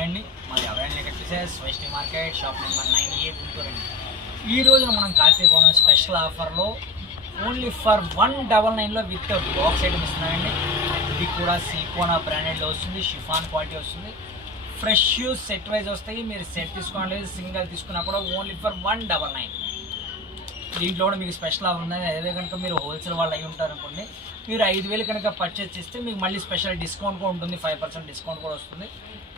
అండి మాది అవైలబుల్ వచ్చేసి Vaishnavi market shop number 9A Guntur అండి. ఈ రోజున మనం కార్తీక పౌర్ణమి స్పెషల్ ఆఫర్లో ఓన్లీ ఫర్ 199లో విత్ బాక్స్ ఐటమ్ ఇస్తున్నామండి. ఇది కూడా సిలికోనా బ్రాండెడ్లో వస్తుంది, షిఫాన్ క్వాలిటీ వస్తుంది, ఫ్రెష్ సెట్ వైజ్ వస్తాయి. మీరు సెట్ తీసుకోండి, సింగిల్ తీసుకున్నా కూడా ఓన్లీ ఫర్ 199. దీంట్లో కూడా మీకు స్పెషల్ ఆఫర్ ఉంది. అదే కనుక మీరు హోల్సేల్ వాళ్ళు అయి ఉంటారు అనుకోండి, మీరు 5,000 కనుక పర్చేస్ చేస్తే మీకు మళ్ళీ స్పెషల్ డిస్కౌంట్ కూడా ఉంటుంది, 5% డిస్కౌంట్ కూడా వస్తుంది.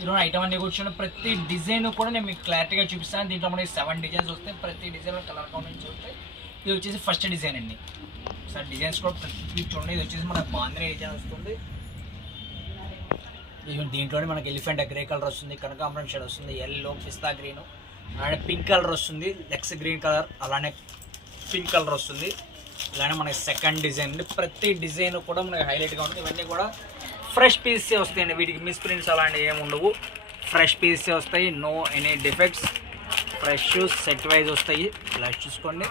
ఈరోజు ఐటమ్ అన్ని కూర్చొని ప్రతి డిజైన్ కూడా నేను మీకు క్లారిటీగా చూపిస్తాను. దీంట్లో మనకి 7 డిజైన్స్ వస్తాయి, ప్రతి డిజైన్ కలర్ కాంబినేషన్ వస్తాయి. ఇది వచ్చేసి ఫస్ట్ డిజైన్ అండి. సార్ డిజైన్స్ కూడా ప్రతి చూడండి. ఇది వచ్చేసి మనకు బాందిని డిజైన్ వస్తుంది. దీంట్లోనే మనకి ఎలిఫెంట్ గ్రే కలర్ వస్తుంది, కనకాంబరం షేడ్ వస్తుంది, ఎల్లో పిస్తా గ్రీన్, అలానే పింక్ కలర్ వస్తుంది, లెక్స్ గ్రీన్ కలర్, అలానే పింక్ కలర్ వస్తుంది. ఇలానే మనకి సెకండ్ డిజైన్ అండి. ప్రతి డిజైన్ కూడా మనకి హైలైట్గా ఉంటుంది. ఇవన్నీ కూడా ఫ్రెష్ పీసెస్ వస్తాయండి. వీటికి మిస్ ప్రింట్స్ అలాంటివి ఏమి ఉండవు, ఫ్రెష్ పీసెస్ వస్తాయి. No any defects, fresh set wise వస్తాయి. ఇలా చూసుకోండి.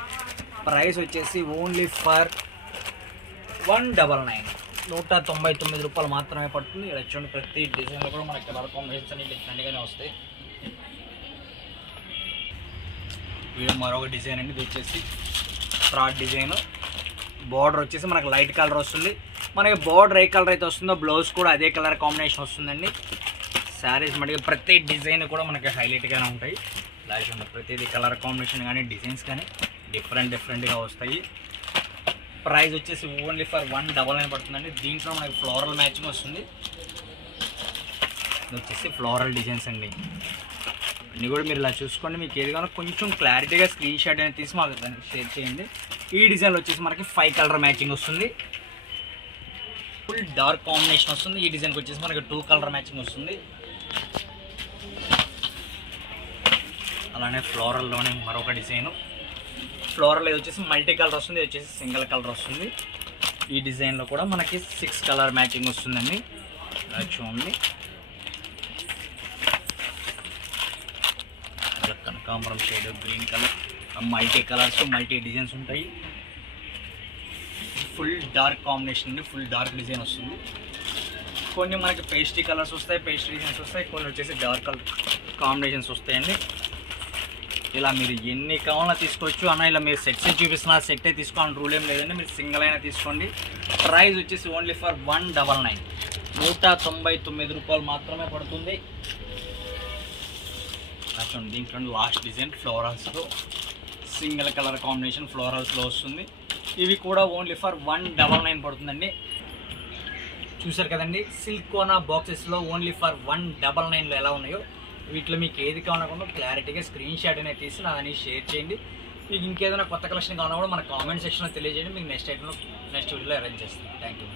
ప్రైస్ వచ్చేసి ఓన్లీ ఫర్ 199, 199 రూపాయలు మాత్రమే పడుతుంది. ఇలా చూడండి. ప్రతి డిజైన్లో కూడా మనకి కలర్ కాంబినేషన్స్ అన్ని డిఫరెంట్గానే వస్తాయి. ఇది మరొక డిజైన్ అండి. ఇది వచ్చేసి ఫ్రాడ్ డిజైన్. బార్డర్ వచ్చేసి మనకి లైట్ కలర్ వస్తుంది. మనకి బార్డర్ ఏ కలర్ అయితే వస్తుందో బ్లౌజ్ కూడా అదే కలర్ కాంబినేషన్ వస్తుందండి. శారీస్ మటుకు ప్రతి డిజైన్ కూడా మనకి హైలైట్గానే ఉంటాయి. లాస్ట్ ఉంది ప్రతిదీ కలర్ కాంబినేషన్ కానీ డిజైన్స్ కానీ డిఫరెంట్గా వస్తాయి. ప్రైస్ వచ్చేసి ఓన్లీ ఫర్ 199 పడుతుందండి. దీంట్లో మనకి ఫ్లోరల్ మ్యాచింగ్ వస్తుంది. ఇది వచ్చేసి ఫ్లోరల్ డిజైన్స్ అండి. ఇన్ని కూడా మీరు ఇలా చూసుకోండి. మీకు ఏది కావాలో కొంచెం క్లారిటీగా స్క్రీన్ షాట్ అనేది తీసి మాకు దానికి షేర్ చేయండి. ఈ డిజైన్లో వచ్చేసి మనకి 5 కలర్ మ్యాచింగ్ వస్తుంది, ఫుల్ డార్క్ కాంబినేషన్ వస్తుంది. ఈ డిజైన్కి వచ్చేసి మనకి 2 కలర్ మ్యాచింగ్ వస్తుంది. అలానే ఫ్లోరల్లోనే మరొక డిజైను. ఫ్లోరల్ ఇది వచ్చేసి మల్టీ కలర్ వస్తుంది, ఇది వచ్చేసి సింగిల్ కలర్ వస్తుంది. ఈ డిజైన్లో కూడా మనకి 6 కలర్ మ్యాచింగ్ వస్తుందండి. చూడండి. కనకాంబరం shade, green colour, multi colours, multi designs ఉంటాయి. ఫుల్ డార్క్ కాంబినేషన్ అండి. ఫుల్ డార్క్ డిజైన్ వస్తుంది. కొన్ని మనకి పేస్ట్రీ కలర్స్ వస్తాయి, పేస్ట్రీ డిజైన్స్ వస్తాయి. కొన్ని వచ్చేసి డార్క్ కలర్ కాంబినేషన్స్ వస్తాయండి. ఇలా మీరు ఎన్ని కావాలో తీసుకోవచ్చు అన్న. ఇలా మీరు సెట్స్ చూపిస్తున్న సెట్టే తీసుకోవాలని రూల్ ఏం లేదండి. మీరు సింగిల్ అయినా తీసుకోండి. ప్రైస్ వచ్చేసి ఓన్లీ ఫర్ 199, 199 రూపాయలు మాత్రమే పడుతుంది. దీంట్లో లాస్ట్ డిజైన్ ఫ్లోరల్స్లో సింగిల్ కలర్ కాంబినేషన్ ఫ్లోరల్స్లో వస్తుంది. ఇవి కూడా ఓన్లీ ఫర్ 199 పడుతుందండి. చూసారు కదండి. సిల్కోనా బాక్సెస్లో ఓన్లీ ఫర్ 199లో ఎలా ఉన్నాయో వీటిలో మీకు ఏది కావాలనుకున్నా క్లారిటీగా స్క్రీన్ షాట్ అనేది తీసి నాదని షేర్ చేయండి. మీకు ఇంకేదైనా కొత్త కలెక్షన్ కావాలన్నా కూడా మన కామెంట్ సెక్షన్లో తెలియజేయండి. మీకు నెక్స్ట్ వీడియోలో అరేంజ్ చేస్తాను. Thank you.